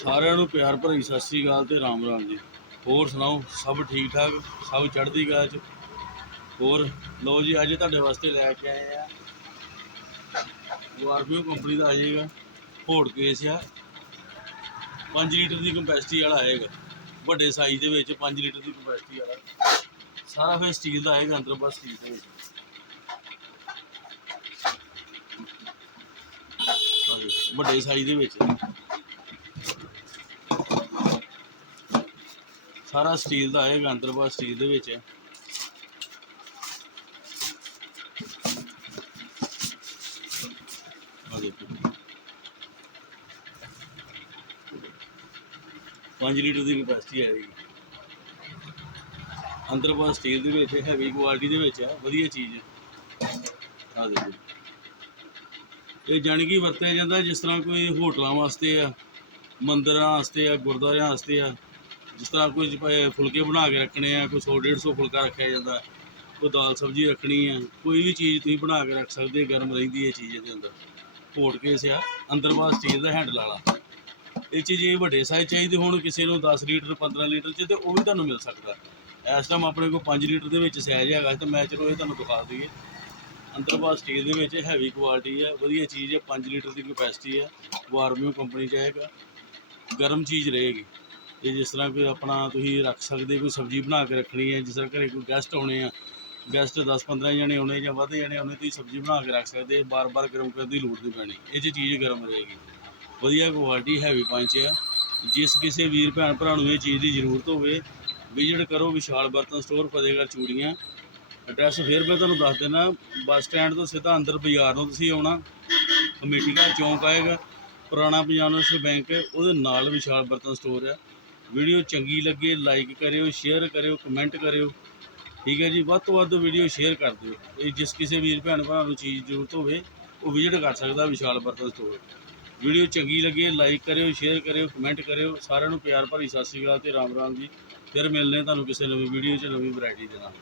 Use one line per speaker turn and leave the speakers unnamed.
ਸਾਰਿਆਂ ਨੂੰ ਪਿਆਰ ਭਰੀ ਸਤਿ ਸ੍ਰੀ ਅਕਾਲ ਤੇ ਰਾਮ ਰਾਮ ਜੀ। ਹੋਰ ਸੁਣਾਓ, ਸਭ ਠੀਕ ਠਾਕ ਸਭ ਚੜ੍ਹਦੀ ਕਲਾ ਚ? ਹੋਰ ਲੋ ਜੀ, ਅੱਜ ਤੁਹਾਡੇ ਵਾਸਤੇ ਲੈ ਕੇ ਆਏ ਆ। ਵਾਰਬੀਓ ਕੰਪਨੀ ਦਾ ਆ ਜਾਏਗਾ ਹੋੜ ਕੇਸ ਆ। 5 ਲੀਟਰ ਦੀ ਕੰਪੈਸਿਟੀ ਵਾਲਾ ਆਏਗਾ ਵੱਡੇ ਸਾਈਜ਼ ਦੇ ਵਿੱਚ 5 ਲੀਟਰ ਦੀ ਕੰਪੈਸਿਟੀ ਵਾਲਾ। ਸਾਰਾ ਫਿਰ ਸਟੀਲ ਦਾ ਆਏਗਾ ਅੰਦਰ ਬਸ ਸਟੀਲ ਦੇ ਵਿੱਚ। ਵੱਡੇ ਸਾਈਜ਼ ਦੇ ਵਿੱਚ। ਸਾਰਾ ਸਟੀਲ ਦਾ ਆਏਗਾ ਅੰਦਰ ਬਾਹਰ ਸਟੀਲ ਦੇ ਵਿੱਚ ਹੈ। ਪੰਜ ਲੀਟਰ ਦੀ ਕਪੈਸਿਟੀ ਆਏਗੀ ਅੰਦਰ ਬਾਹਰ ਸਟੀਲ ਦੇ ਵਿੱਚ ਹੈਵੀ ਕੁਆਲਿਟੀ ਦੇ ਵਿੱਚ ਹੈ। ਵਧੀਆ ਚੀਜ਼ ਆ ਦੇਖੋ। ਇਹ ਜਾਣੀ ਕਿ ਵਰਤਿਆ ਜਾਂਦਾ ਜਿਸ ਤਰ੍ਹਾਂ ਕੋਈ ਹੋਟਲਾਂ ਵਾਸਤੇ ਆ, ਮੰਦਰਾਂ ਵਾਸਤੇ ਆ, ਗੁਰਦੁਆਰਿਆਂ ਵਾਸਤੇ ਆ ਜਿਸ ਤਰ੍ਹਾਂ ਕੋਈ ਪ- ਫੁਲਕੇ ਬਣਾ ਕੇ ਰੱਖਣੇ ਆ, ਕੋਈ 100 150 ਫੁਲਕਾ ਰੱਖਿਆ ਜਾਂਦਾ, ਕੋਈ ਦਾਲ ਸਬਜ਼ੀ ਰੱਖਣੀ ਆ, ਕੋਈ ਵੀ ਚੀਜ਼ ਤੁਸੀਂ ਬਣਾ ਕੇ ਰੱਖ ਸਕਦੇ ਗਰਮ ਰਹਿੰਦੀ ਹੈ ਚੀਜ਼ ਇਹਦੇ ਅੰਦਰ। ਘੋਟ ਕੇ ਸਿਆ, ਅੰਦਰ ਬਾਹਰ ਸਟੀਲ ਦਾ ਹੈਂਡਲ ਵਾਲਾ ਇਹ ਚੀਜ਼ ਇਹ ਵੱਡੇ ਸਾਈਜ਼ ਚਾਹੀਦੀ, ਹੁਣ ਕਿਸੇ ਨੂੰ 10 ਲੀਟਰ 15 ਲੀਟਰ ਚ ਤੇ ਉਹ ਵੀ ਤੁਹਾਨੂੰ ਮਿਲ ਸਕਦਾ। ਇਸ ਟਾਈਮ ਆਪਣੇ ਕੋਲ 5 ਲੀਟਰ ਦੇ ਵਿੱਚ ਸਾਈਜ਼ ਹੈਗਾ, ਤੇ ਮੈਂ ਚਲੋ ਇਹ ਤੁਹਾਨੂੰ ਦਿਖਾ ਦਈਏ। ਅੰਦਰ ਬਾਹਰ ਸਟੀਲ ਦੇ ਵਿੱਚ ਹੈਵੀ ਕੁਆਲਿਟੀ ਹੈ ਵਧੀਆ ਚੀਜ਼ ਹੈ 5 ਲੀਟਰ ਦੀ ਕਪੈਸਿਟੀ ਹੈ ਵਾਰਮਿਓ ਕੰਪਨੀ ਚ ਆਏਗਾ ਗਰਮ ਚੀਜ਼ ਰਹੇਗੀ। ਇਹ ਜਿਸ ਤਰ੍ਹਾਂ ਕੋਈ ਆਪਣਾ ਤੁਸੀਂ ਰੱਖ ਸਕਦੇ ਕੋਈ ਸਬਜ਼ੀ ਬਣਾ ਕੇ ਰੱਖਣੀ ਹੈ, ਜਿਸ ਤਰ੍ਹਾਂ ਘਰੇ ਕੋਈ ਗੈਸਟ ਆਉਣੇ ਆ ਗੈਸਟ 10-15 ਜਣੇ ਆਉਣੇ ਜਾਂ ਵੱਧ ਜਣੇ ਆਉਣੇ, ਤੁਸੀਂ ਸਬਜ਼ੀ ਬਣਾ ਕੇ ਰੱਖ ਸਕਦੇ ਬਾਰ-ਬਾਰ ਗਰਮ ਕਰਨ ਦੀ ਲੋੜ ਨਹੀਂ ਪੈਣੀ। ਇਹ 'ਚ ਚੀਜ਼ ਗਰਮ ਰਹੇਗੀ। ਵਧੀਆ ਕੁਆਲਿਟੀ ਹੈਵੀ ਪੰਚ ਆ। ਜਿਸ ਕਿਸੇ ਵੀਰ ਭੈਣ ਭਰਾ ਨੂੰ ਇਹ ਚੀਜ਼ ਦੀ ਜ਼ਰੂਰਤ ਹੋਵੇ ਵਿਜ਼ਿਟ ਕਰੋ ਵਿਸ਼ਾਲ ਬਰਤਨ ਸਟੋਰ ਫਤਿਹਗੜ੍ਹ ਚੂੜੀਆਂ। ਐਡਰੈਸ ਫਿਰ ਮੈਂ ਤੁਹਾਨੂੰ ਦੱਸ ਦਿੰਦਾ, ਬੱਸ ਸਟੈਂਡ ਤੋਂ ਸਿੱਧਾ ਅੰਦਰ ਬਾਜ਼ਾਰ ਨੂੰ ਤੁਸੀਂ ਆਉਣਾ। ਕਮੇਟੀ ਦਾ ਚੌਂਕ ਆਏਗਾ ਪੁਰਾਣਾ ਪੰਜਾਬ ਨੈਸ਼ਨਲ ਬੈਂਕ, ਉਹਦੇ ਨਾਲ ਵਿਸ਼ਾਲ ਬਰਤਨ ਸਟੋਰ ਹੈ ਵੀਡੀਓ ਚੰਗੀ ਲੱਗੇ ਲਾਈਕ ਕਰਿਓ ਸ਼ੇਅਰ ਕਰਿਓ ਕਮੈਂਟ ਕਰਿਓ। ਠੀਕ ਹੈ ਜੀ, ਵੱਧ ਤੋਂ ਵੱਧ ਵੀਡੀਓ ਸ਼ੇਅਰ ਕਰ ਦਿਓ। ਇਹ ਜਿਸ ਕਿਸੇ ਵੀਰ, ਭੈਣ, ਭਰਾ ਨੂੰ ਚੀਜ਼ ਦੀ ਜ਼ਰੂਰਤ ਹੋਵੇ, ਉਹ ਵਿਜ਼ਿਟ ਕਰ ਸਕਦਾ ਵਿਸ਼ਾਲ ਬਰਤਨ ਸਟੋਰ ਵੀਡੀਓ ਚੰਗੀ ਲੱਗੇ ਲਾਈਕ ਕਰਿਓ ਸ਼ੇਅਰ ਕਰਿਓ ਕਮੈਂਟ ਕਰਿਓ। ਸਾਰਿਆਂ ਨੂੰ ਪਿਆਰ ਭਰੀ ਸਤਿ ਸ਼੍ਰੀ ਅਕਾਲ ਤੇ ਰਾਮ ਰਾਮ ਜੀ। ਫਿਰ ਮਿਲਦੇ ਤੁਹਾਨੂੰ ਕਿਸੇ ਨਵੀਂ ਵੀਡੀਓ 'ਚ, ਨਵੀਂ ਵੈਰਾਈਟੀ ਦੇ ਨਾਲ।